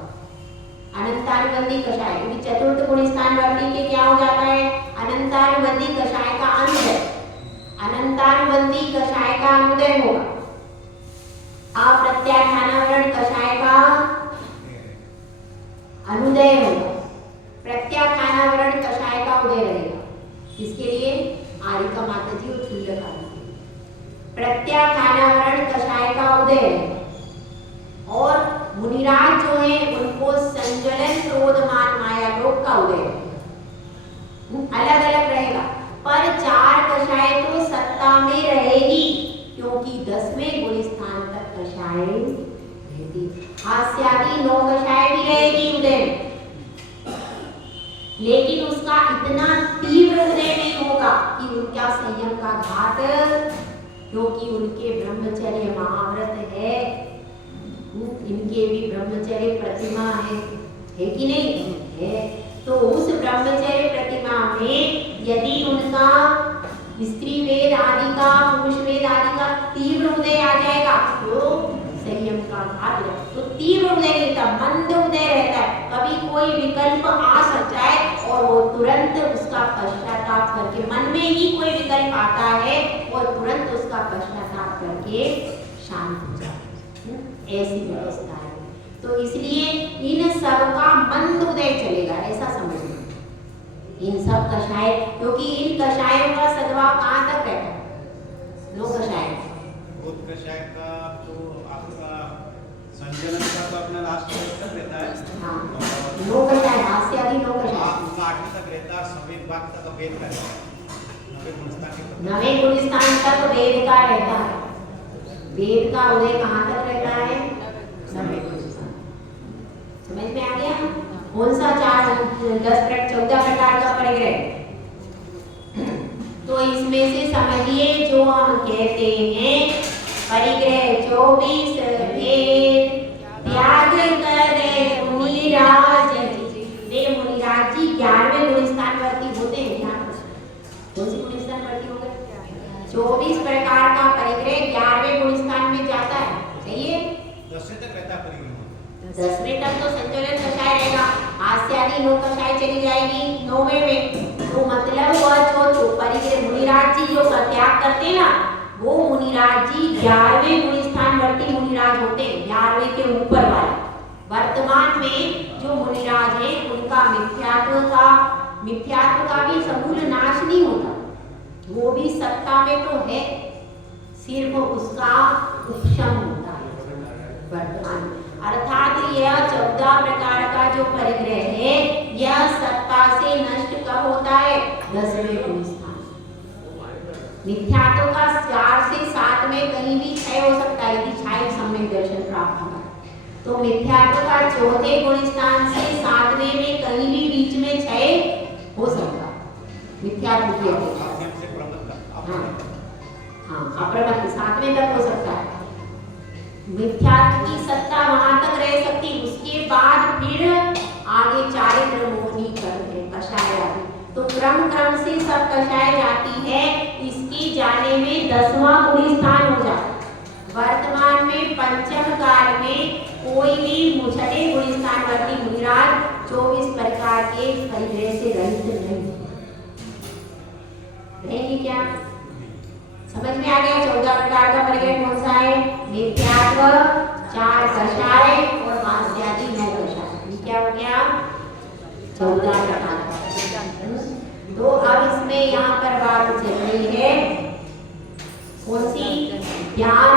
अनंतानुबंधी कषाय, क्योंकि चतुर्थ गुण स्थान वर्ती के क्या हो जाता है? अनंतानुबंधी कषाय का अनुदय। अनंतानुबंधी कषाय का अनुदय होगा। अप्रत्याख्यानावरण कषाय का अनुदय होगा। प्रत्याख्यानावरण कषाय का उदय रहेगा। इसके लिए आरिका माता जी और क्षुल्लक आदि। प्रत्याख्यानावरण कषाय का उदय है। और मुनिराज जो है उनको संज्वलन क्रोध मान माया लोक का उदय है। अलग अलग रहेगा, पर 4 कषाय तो सत्ता में रहेगी, क्योंकि 10वें गुण स्थान तक कषाय रहती। हास्यादि 9 कषाय भी रहेगी उदय, लेकिन उसका इतना तीव्र उदय नहीं होगा कि उनका संयम का घात, क्योंकि उनके ब्रह्मचर्य महाव्रत है, इनके भी ब्रह्मचर्य प्रतिमा है कि नहीं है? तो उस ब्रह्मचर्य प्रतिमा में यदि उनका स्त्री वेद आदि का, पुरुष वेद आदि का तीव्र उदय आ जाएगा तो संयम का घात है। तो तीव्र उदय नहीं था, मंद उदय रहता है। कभी कोई विकल्प आ सकता है और वो तुरंत उसका पश्चाताप करके, मन में ही कोई विकल्प आता है और तुरंत उसका पश्चाताप करके शांत हो जाता है। ऐसी व्यवस्था है। तो इसलिए इन सब का मंद उदय चलेगा, ऐसा समझना। इन सब कषाय, क्योंकि इन कषायों का सद्भाव कहाँ तक रहता है? 9 कषाय। भूत कषाय का तो आपका संचलन का तो अपना लास्ट तक रहता है। हाँ, 9 कषाय, हास्य आदि 9 कषाय। आपका 8 तक रहता है, सफेद बाग तक वेद का रहता है। नवे गुणस्थान तक वेद का रहता है। वेद का उदय कहाँ तक रहता है? नवे गुणस्थान। समझ में आ गया? कौन सा 14 प्रकार का परिग्रह? तो इसमें से समझिए जो हम कहते हैं परिग्रह 24 भेद त्याग करे मुनिराज जी। वे मुनिराज जी 11वें गुणस्थानवर्ती होते हैं। ध्यान रखो, कौन सी गुणस्थानवर्ती हो गए? 24 प्रकार का परिग्रह 11वें गुणस्थान में जाता है। चाहिए 10वें तक रहता परिग्रह। 10वें तक तो संचलन कषाय रहेगा, हास्यादि नो कषाय चली जाएगी 9वें में। तो मतलब वह जो परिग्रह मुनिराज जी जो त्याग करते हैं ना, वो मुनिराज जी 11वें गुणस्थानवर्ती मुनिराज होते हैं, 11वें के ऊपर वाले। वर्तमान में जो मुनिराज हैं उनका मिथ्यात्व का भी समूल नाश नहीं होता, वो भी सत्ता में तो है, सिर्फ उसका उपशम होता है वर्तमान में। अर्थात यह 14 प्रकार का जो परिग्रह है यह सत्ता से नष्ट कब होता है? 10वें गुणस्थान। मिथ्यात्व का 4 से 7 में कहीं भी क्षय हो सकता है यदि छाई सम्यक दर्शन प्राप्त होगा। तो मिथ्यात्व का 4थे गुणस्थान से 7वें में कहीं भी बीच में क्षय हो सकता है मिथ्यात्व की अपेक्षा। हाँ, अप्रमत्त 7वें तक हो सकता है। मिथ्यात्व की सत्ता वहां तक रह सकती, उसके बाद फिर आगे चारित्र मोहनी करते कषाय आदि। तो क्रम से सब कषाय जाती है, इसके जाने में 10वां गुणस्थान हो जाता है। वर्तमान में पंचम काल में कोई भी मुछटे गुणस्थानवर्ती मुनिराज 24 प्रकार के परिग्रह से रहित नहीं रहेंगे। क्या समझ में आ गया? 14 प्रकार का परिग्रह कौन सा है? मिथ्यात्व, 4 कषाय और हास्यादि 9 कषाय। ये क्या हो गया? 14 प्रकार। तो अब इसमें यहाँ पर बात चल रही है कौन सी? ध्यान।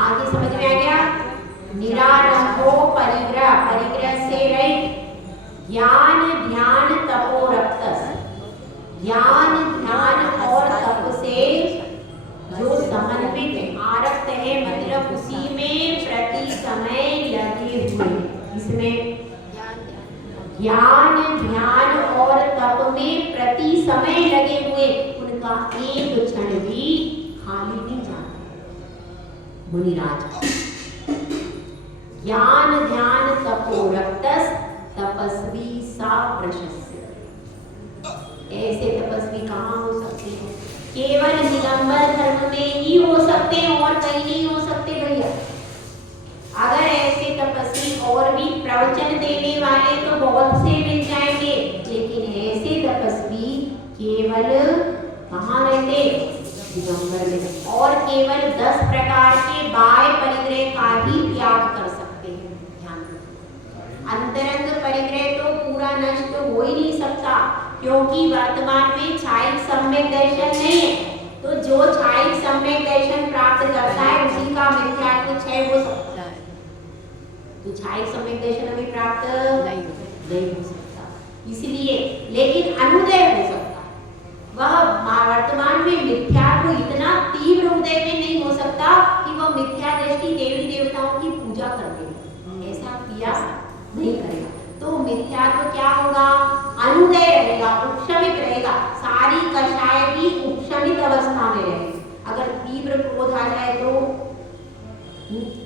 आगे समझ में आ गया? निरारंभो परिग्रह से रहित ज्ञान ध्यान तपो रक्तस। ज्ञान ध्यान और तप से जो समन्वित आरक्त है, मतलब उसी में प्रति समय लगे हुए, इसमें ज्ञान ध्यान और तप में प्रति समय लगे हुए उनका एक क्षण भी खाली नहीं जाता मुनिराज। ज्ञान ध्यान तपो रक्तस तपस्वी सा प्रशस्य। ऐसे तपस्वी कहाँ हो सकते हैं? केवल दिगंबर धर्म में ही हो सकते हैं और कहीं नहीं हो सकते भैया। अगर ऐसे तपस्वी और भी प्रवचन देने वाले तो बहुत से मिल जाएंगे, लेकिन ऐसे तपस्वी केवल कहाँ रहते? दिगंबर में। और केवल 10 प्रकार के बाह्य परिग्रह का ही त्याग कर सकते हैं। ध्यान रखो, अंतरंग परिग्रह तो पूरा नष्ट हो ही नहीं सकता, क्योंकि वर्तमान में छायिक सम्यक दर्शन नहीं है। तो जो छायिक सम्यक दर्शन प्राप्त करता है उसी का मिथ्यात्व क्षय हो सकता है। तो छायिक सम्यक दर्शन अभी प्राप्त नहीं हो सकता, इसलिए लेकिन अनुदय हो सकता है। वह वर्तमान में मिथ्यात्व इतना तीव्र उदय में नहीं हो सकता कि वह मिथ्या दृष्टि देवी देवताओं की पूजा कर दे, ऐसा किया नहीं करेगा। तो मिथ्यात्व क्या होगा? अनुदय रहेगा, उपशमित रहेगा। सारी कषाय भी उपशमित अवस्था में रहेगी। अगर तीव्र क्रोध आ जाए तो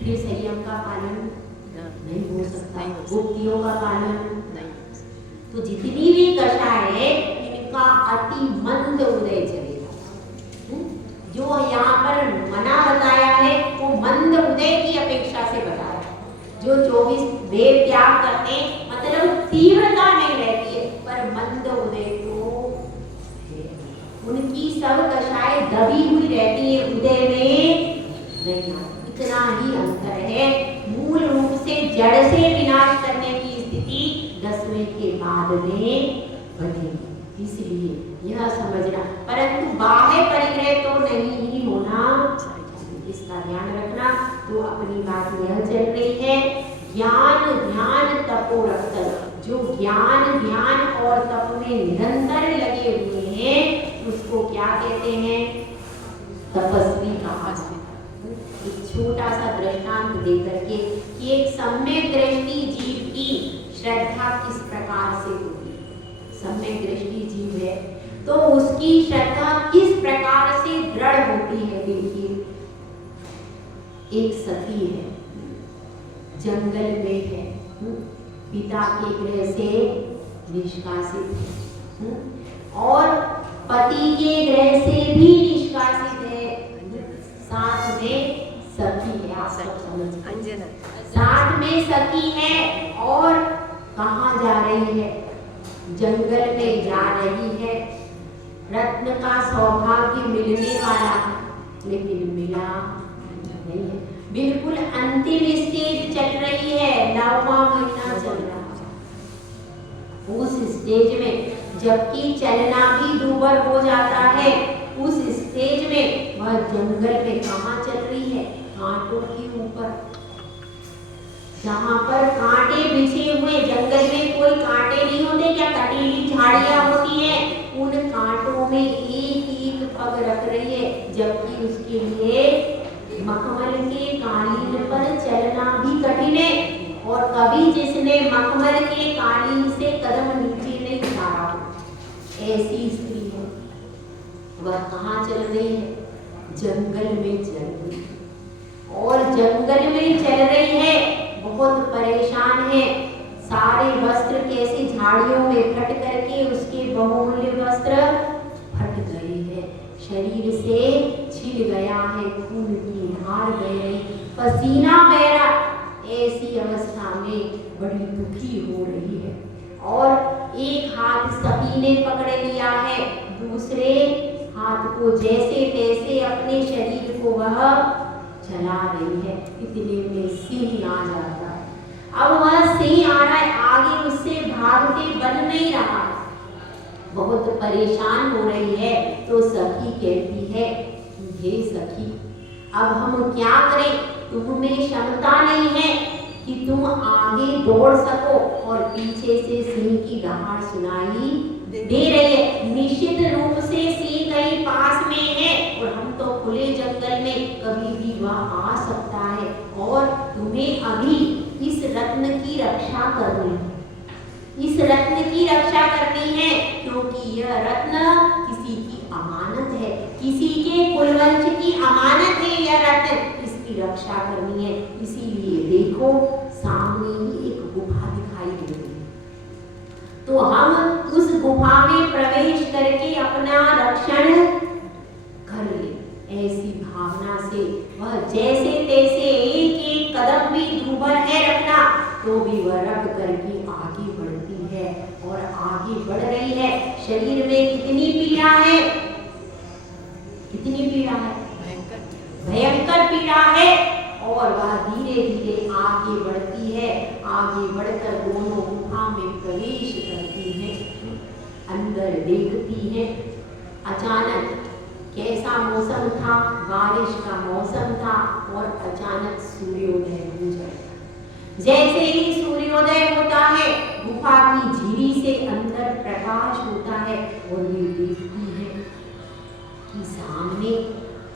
फिर संयम का पालन नहीं हो सकता, गुप्तियों का पालन नहीं। तो जितनी भी कषाय है इनका अति मंद उदय चलेगा। जो यहाँ पर मना बताया है वो मंद उदय की अपेक्षा से बताया। जो 24 वेद त्याग करते हैं मतलब तीव्रता नहीं रहती है, पर मंद उदय तो उनकी सब कषाय दबी हुई रहती है, उदय में नहीं। इतना ही अंतर है। मूल रूप से जड़ से विनाश करने की स्थिति 10वें के बाद में बनेगी, इसलिए यह समझना। परंतु बाह्य परिग्रह तो नहीं ही होना चाहिए, इसका ध्यान रखना। तो अपनी बात यह चल रही है ज्ञान ध्यान तपो रक्तस। जो ज्ञान ध्यान और तप में निरंतर लगे हुए हैं उसको क्या कहते हैं? तपस्वी कहा जाता है। एक छोटा सा दृष्टांत देकर के कि एक सम्यक दृष्टि जीव की श्रद्धा किस प्रकार से होती है। सम्यक दृष्टि जीव है तो उसकी श्रद्धा किस प्रकार से दृढ़ होती है। देखिए, एक सती है, जंगल में है, पिता के गृह से निष्कासित है और पति के गृह से भी निष्कासित है, साथ में सखी है। आप सब समझ, साथ में सखी है और कहाँ जा रही है? जंगल में जा रही है। रत्न का सौभाग्य मिलने वाला लेकिन मिला नहीं है। बिल्कुल अंतिम स्टेज चल रही है, 9वां महीना चल रहा है। उस स्टेज में जबकि चलना भी दूभर हो जाता है, उस स्टेज में वह जंगल में कहाँ चल रही है? कांटों के ऊपर, जहाँ पर कांटे बिछे हुए, जंगल में कोई कांटे नहीं होते क्या? कटीली झाड़ियाँ होती हैं, उन कांटों में एक एक पग रख रही है, जबकि उसके लिए मखमल के कालीन पर चलना भी कठिन है। और कभी जिसने मखमल के कालीन से कदम नीचे नहीं उतारा हो, ऐसी स्त्री है। वह कहाँ चल रही है? जंगल में चल रही है। और जंगल में चल रही है, बहुत परेशान है। सारे वस्त्र कैसे झाड़ियों में फट करके उसके बहुमूल्य वस्त्र फट गए हैं, शरीर से छिल गया है, खून की धार बह रही, पसीना बह रहा। ऐसी अवस्था में बड़ी दुखी हो रही है और एक हाथ सखी ने पकड़ लिया है, दूसरे हाथ को जैसे तैसे अपने शरीर को वह चला रही है। इतने में सिंह आ जाता है। अब वह सिंह आ रहा है, आगे उससे भागते बन नहीं रहा, बहुत परेशान हो रही है। तो सखी कहती है, हे सखी, अब हम क्या करें? तुम्हें क्षमता नहीं है कि तुम आगे दौड़ सको और पीछे से सिंह की दहाड़ सुनाई दे रही है। निश्चित रूप से सिंह कहीं पास में है और हम तो खुले जंगल में, कभी भी वह आ सकता है और तुम्हें अभी इस रत्न की रक्षा करनी है। इस रत्न की रक्षा करनी है क्योंकि यह रत्न किसी की अमानत है, किसी के कुलवंश की अमानत है। यह रत्न, इसकी रक्षा करनी है। इसीलिए देखो, सामने ही एक गुफा दिखाई दे रही है, तो हम उस गुफा में प्रवेश करके अपना रक्षण कर ले। ऐसी भावना से वह जैसे तैसे एक एक कदम भी दूभर है रखना, तो भी वह रख करके आगे बढ़ती है और आगे बढ़ रही है। शरीर में कितनी पीड़ा है? कितनी पीड़ा है? भयंकर पीड़ा है। और वह धीरे धीरे आगे बढ़ती है। आगे बढ़कर दोनों गुफा में प्रवेश करती है, अंदर देखती है। अचानक कैसा मौसम था? बारिश का मौसम था और अचानक सूर्योदय हो जाएगा। जैसे ही सूर्योदय होता है, गुफा की झिरी से अंदर प्रकाश होता है और ये देखती है कि सामने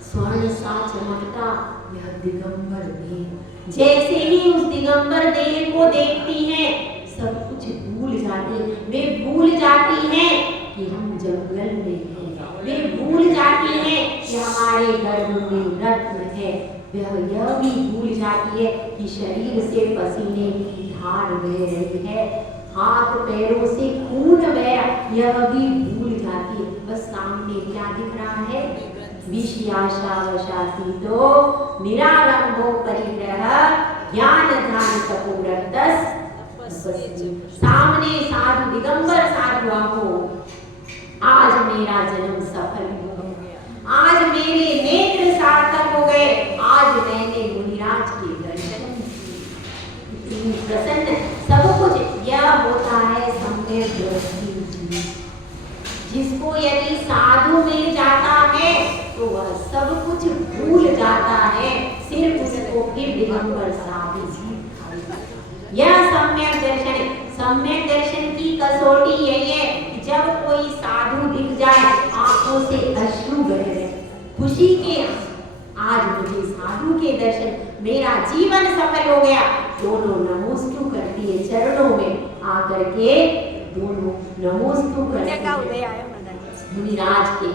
स्वर्ण सा चमकता यह दिगंबर देह। जैसे ही उस दिगंबर देह को देखती हैं, सब कुछ भूल जाती, वे भूल जाती हैं कि हम जंगल में हैं, वे भूल जाती हैं कि हमारे गर्भ में रत्न है, यह भी भूल जाती है कि शरीर से पसीने की धार बह रही है, हाथ पैरों से खून बह रहा, यह भी भूल जाती है। बस सामने क्या दिख रहा है? विषयाशावशाती तो निरारंभो परिग्रह ज्ञान ध्यान तपोव्रतस्। सामने साधु दिगंबर साधु हो, आज मेरा जन्म सफल हो गया, आज मेरे नेत्र सार्थक हो गए, आज मैंने मुनिराज के दर्शन किए। इतनी प्रसन्न, सब कुछ यह होता है सम्यक दृष्टि। जिसको यदि साधु मिल जाता है तो वह सब कुछ भूल जाता है, सिर्फ उसको फिर दिगंबर साधु जी। यह सम्यक दर्शन है। सम्यक दर्शन की कसौटी यही है कि जब कोई साधु दिख जाए, आंखों खुशी के आज मुझे साधु के दर्शन, मेरा जीवन सफल हो गया। दोनों नमोस्तु करती है चरणों में आकर के, दोनों नमोस्तु करती पुण्य का है उदय आया माता मुनिराज के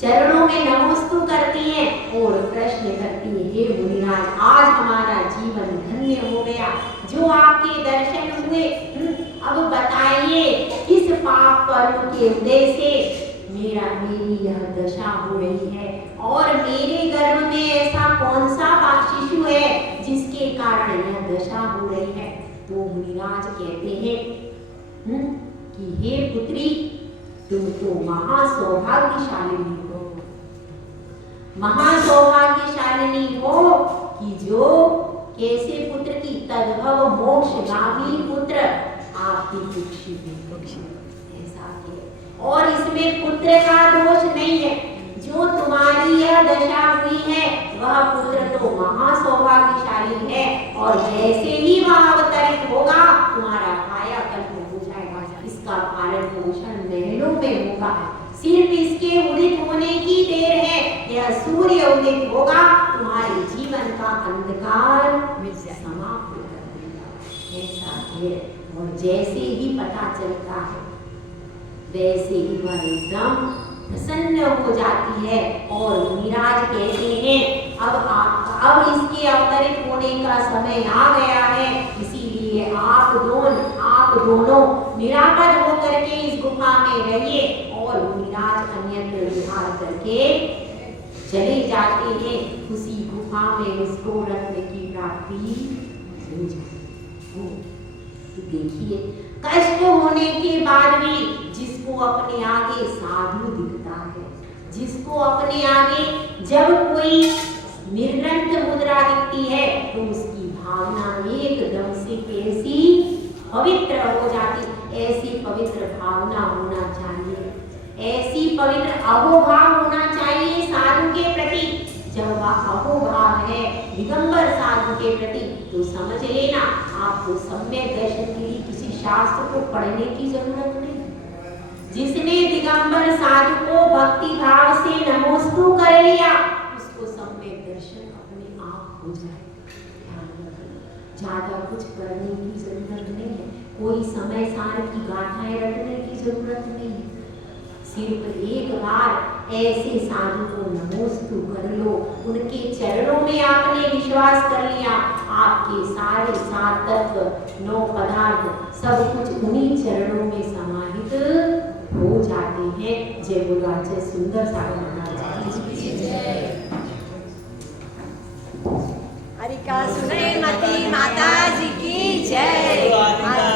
चरणों में नमोस्तु करती हैं और प्रश्न करती है, हे मुनिराज, आज हमारा जीवन धन्य हो गया जो आपके दर्शन हुए। अब बताइए किस पाप कर्म के उदय से मेरी यह दशा हो रही है, और मेरे गर्भ में ऐसा कौन सा शिशु है जिसके कारण यह दशा हो रही है। तो मुनिराज कहते हैं कि हे पुत्री, तुम तो महासौभाग्यशालिनी हो, महासौभाग्यशालिनी हो कि जो कैसे पुत्र की तद्भव मोक्षगामी पुत्र आपकी कुक्षी ऐसा है, और इसमें पुत्र का दोष नहीं है। जो तुम्हारी यह दशा हुई है वह पुत्र तो महासौभाग्यशाली है, और जैसे ही वह अवतरित होगा तुम्हारा कायाकल्प हो जाएगा, इसका पालन पोषण महलों में होगा। सिर्फ इसके उदित होने की देर है, यह सूर्य उदित होगा तुम्हारे जीवन का अंधकार समाप्त कर देगा। ऐसा है, और जैसे ही पता चलता है वैसे ही वह एकदम प्रसन्न हो जाती है। और मुनिराज कहते हैं अब इसके अवतरित होने का समय आ गया है, इसीलिए आप दोनों निरापद होकर के इस गुफा में रहिए। और मुनिराज अन्यत्र विहार करके चले जाते हैं। उसी गुफा में उसको रत्न की प्राप्ति हो जाती। तो देखिए, कष्ट होने के बाद भी जिसको अपने आगे साधु दिखता है, जिसको अपने आगे जब कोई निर्ग्रंथ मुद्रा दिखती है तो उसकी भावना एकदम से कैसी पवित्र हो जाती। ऐसी पवित्र भावना होना चाहिए, ऐसी पवित्र अहोभाव होना चाहिए साधु के प्रति। जब वह अहोभाव है दिगंबर साधु के प्रति, तो समझ लेना आपको सम्यक दर्शन के लिए किसी शास्त्र को पढ़ने की जरूरत नहीं। जिसने दिगंबर साधु को भक्ति भाव से नमोस्तु कर लिया, उसको सम्यक दर्शन अपने आप हो जाए। ज्यादा कुछ करने की जरूरत नहीं है, कोई समय सार की गाथाएं रटने की जरूरत नहीं है। सिर्फ एक बार ऐसे साधु को नमोस्तु कर लो, उनके चरणों में आपने विश्वास कर लिया, आपके सारे 7 तत्व 9 पदार्थ सब कुछ उन्हीं चरणों में समाहित हो जाते हैं। जय बोलो जय सुंदर सागर हरिका सुने मती माता जी की जय।